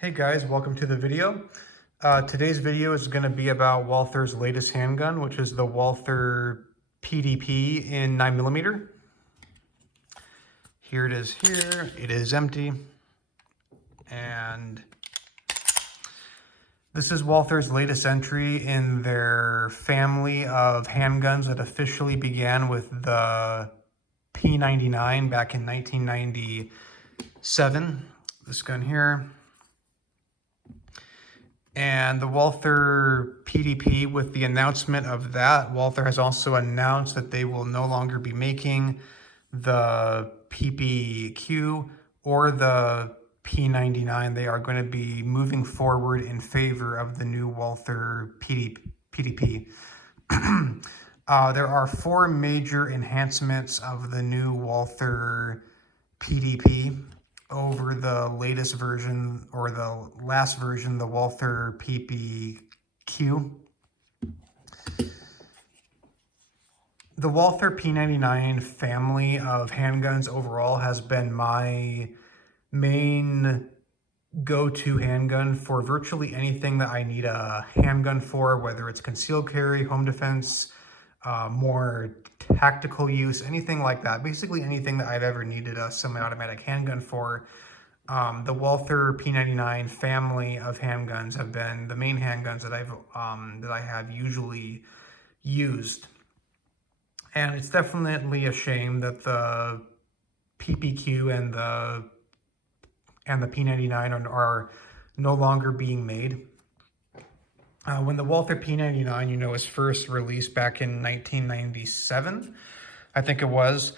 Hey guys, welcome to the video. Today's video is going to be about Walther's latest handgun, which is the Walther PDP in 9mm. Here it is here. It is empty. And this is Walther's latest entry in their family of handguns that officially began with the P99 back in 1997. This gun here. And the Walther PDP, with the announcement of that, Walther has also announced that they will no longer be making the PPQ or the P99. They are going to be moving forward in favor of the new Walther PDP. There are four major enhancements of the new Walther PDP over the latest version, or the last version, the Walther PPQ. The Walther P99 family of handguns overall has been my main go-to handgun for virtually anything that I need a handgun for, whether it's concealed carry, home defense, more tactical use, anything like that. Basically anything that I've ever needed a semi-automatic handgun for. The Walther P99 family of handguns have been the main handguns that I have usually used. And it's definitely a shame that the PPQ and the P99 are no longer being made. When the Walther P99, was first released back in 1997, I think it was,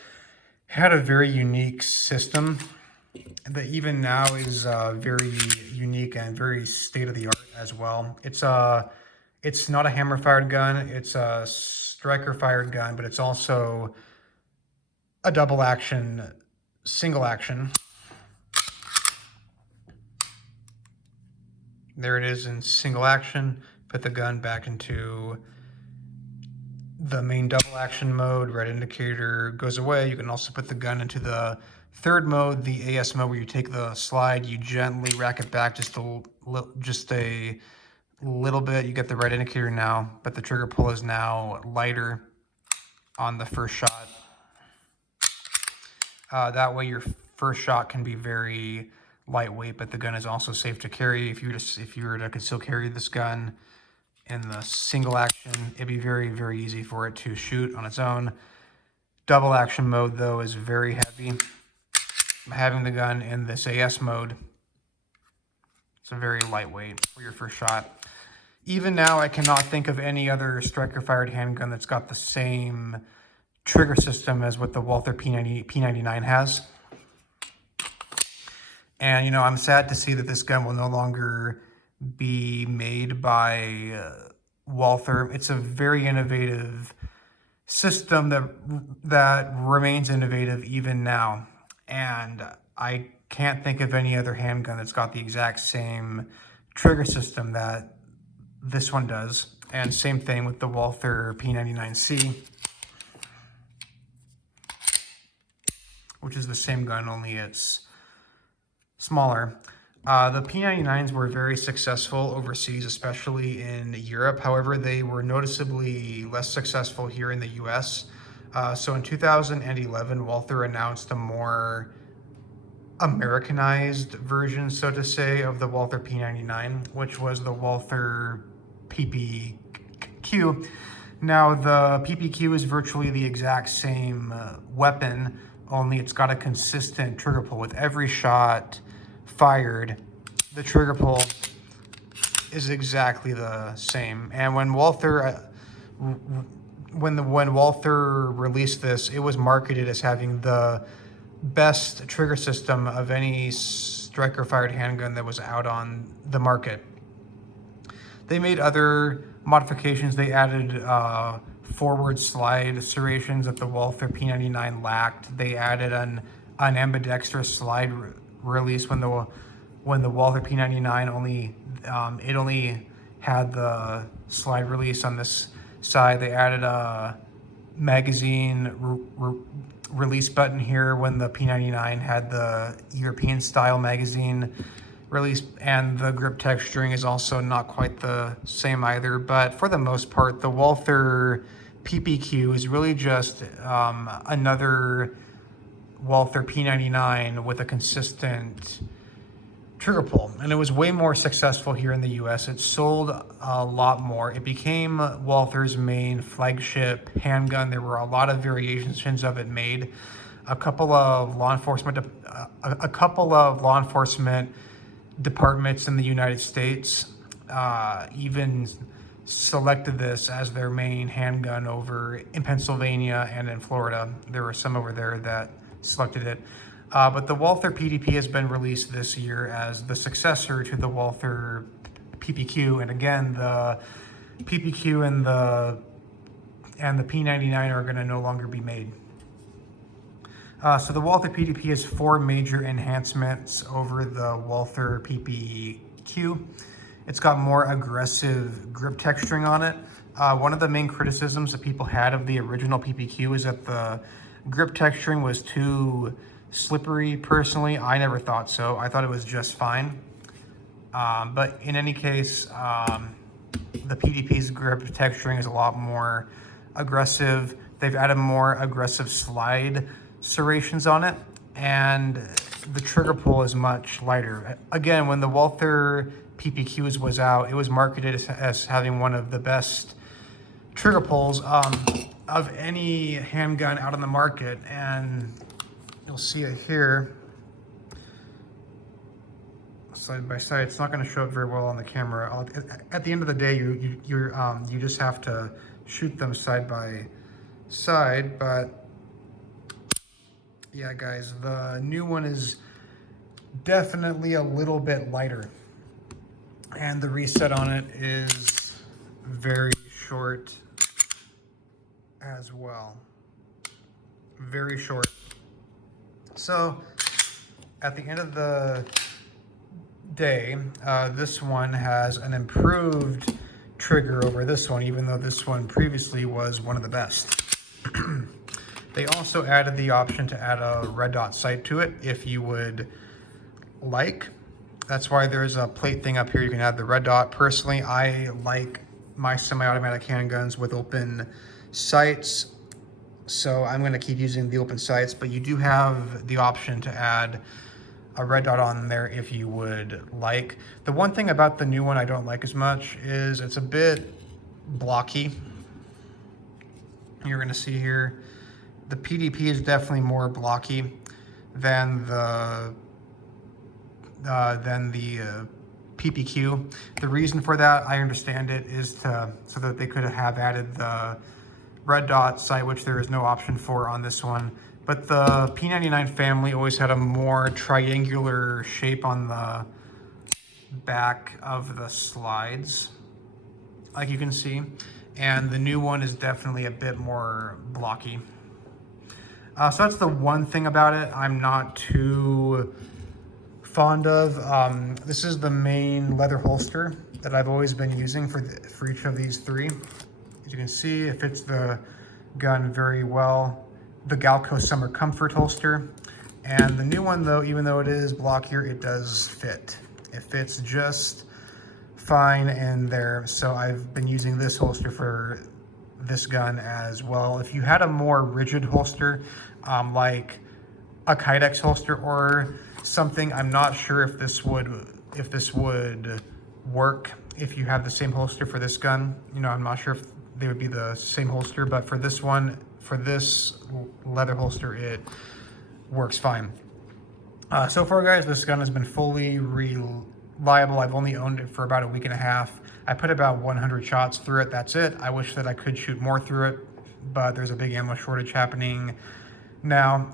had a very unique system that even now is very unique and very state-of-the-art as well. It's not a hammer-fired gun, it's a striker-fired gun, but it's also a double-action, single-action. There it is in single action. Put the gun back into the main double action mode. Red indicator goes away. You can also put the gun into the third mode, the AS mode, where you take the slide, you gently rack it back just a little bit. You get the red indicator now, but the trigger pull is now lighter on the first shot. That way your first shot can be very lightweight, but the gun is also safe to carry. If you were to conceal carry this gun in the single action, it'd be very, very easy for it to shoot on its own. Double action mode, though, is very heavy. Having the gun in this AS mode, it's a very lightweight for your first shot. Even now, I cannot think of any other striker-fired handgun that's got the same trigger system as what the Walther P99 has. And, I'm sad to see that this gun will no longer be made by Walther. It's a very innovative system that remains innovative even now. And I can't think of any other handgun that's got the exact same trigger system that this one does. And same thing with the Walther P99C, which is the same gun, only it's smaller. The P99s were very successful overseas, especially in Europe. However, they were noticeably less successful here in the US. So in 2011, Walther announced a more Americanized version, so to say, of the Walther P99, which was the Walther PPQ. Now, the PPQ is virtually the exact same weapon, only it's got a consistent trigger pull. With every shot fired, the trigger pull is exactly the same. And when Walther released this, it was marketed as having the best trigger system of any striker-fired handgun that was out on the market. They made other modifications. They added forward slide serrations that the Walther P99 lacked. They added an ambidextrous slide release when the Walther P99 only had the slide release on this side. They added a magazine release button here when the P99 had the European style magazine release, and the grip texturing is also not quite the same either. But for the most part, the Walther PPQ is really just another Walther P99 with a consistent trigger pull, and it was way more successful here in the US. It sold a lot more. It became Walther's main flagship handgun. There were a lot of variations of it made. A couple of law enforcement departments in the United States even selected this as their main handgun over in Pennsylvania and in Florida. There were some over there that selected it. But the Walther PDP has been released this year as the successor to the Walther PPQ. And again, the PPQ and the P99 are going to no longer be made. So the Walther PDP has 4 major enhancements over the Walther PPQ. It's got more aggressive grip texturing on it. One of the main criticisms that people had of the original PPQ is that the grip texturing was too slippery. Personally, I never thought so. I thought it was just fine. But in any case, the PDP's grip texturing is a lot more aggressive. They've added more aggressive slide serrations on it, and the trigger pull is much lighter. Again, when the Walther PPQs was out, it was marketed as having one of the best trigger pulls of any handgun out on the market, and you'll see it here side by side. It's not going to show up very well on the camera. At the end of the day, you just have to shoot them side by side. But yeah, guys, the new one is definitely a little bit lighter, and the reset on it is very short as well. Very short. So at the end of the day, this one has an improved trigger over this one, even though this one previously was one of the best. They also added the option to add a red dot sight to it if you would like. That's why there's a plate thing up here. You can add the red dot. Personally, I like my semi-automatic handguns with open sights, so I'm going to keep using the open sights, but you do have the option to add a red dot on there if you would like. The one thing about the new one I don't like as much is it's a bit blocky. You're going to see here, the PDP is definitely more blocky than the PPQ. The reason for that, I understand it, is so that they could have added the red dot sight, which there is no option for on this one. But the P99 family always had a more triangular shape on the back of the slides, like you can see. And the new one is definitely a bit more blocky. So that's the one thing about it I'm not too fond of. This is the main leather holster that I've always been using for each of these 3. As you can see, it fits the gun very well. The Galco Summer Comfort holster. And the new one, though, even though it is blockier, it does fit. It fits just fine in there. So I've been using this holster for this gun as well. If you had a more rigid holster, like a Kydex holster or something, I'm not sure if this would work if you have the same holster for this gun. You know, I'm not sure if they would be the same holster, but for this one, for this leather holster, it works fine. So far, guys, this gun has been fully reliable. I've only owned it for about a week and a half. I put about 100 shots through it. That's it. I wish that I could shoot more through it, but there's a big ammo shortage happening now.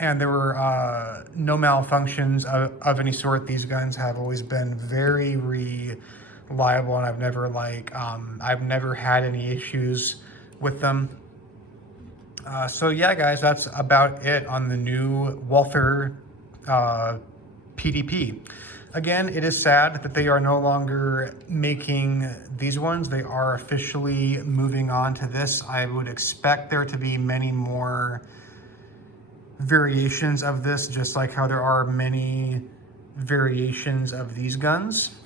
And there were no malfunctions of any sort. These guns have always been very reliable, and I've never had any issues with them. So yeah, guys, that's about it on the new Walther PDP. Again, it is sad that they are no longer making these ones. They are officially moving on to this. I would expect there to be many more variations of this, just like how there are many variations of these guns.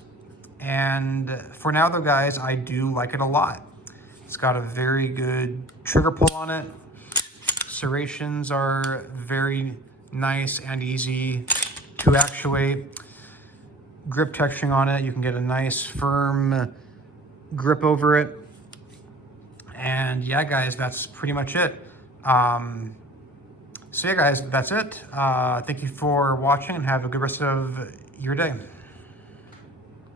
And for now though, guys, I do like it a lot. It's got a very good trigger pull on it. Serrations are very nice and easy to actuate. Grip texturing on it, you can get a nice firm grip over it. And yeah, guys, that's pretty much it. So yeah, guys, that's it. Thank you for watching and have a good rest of your day.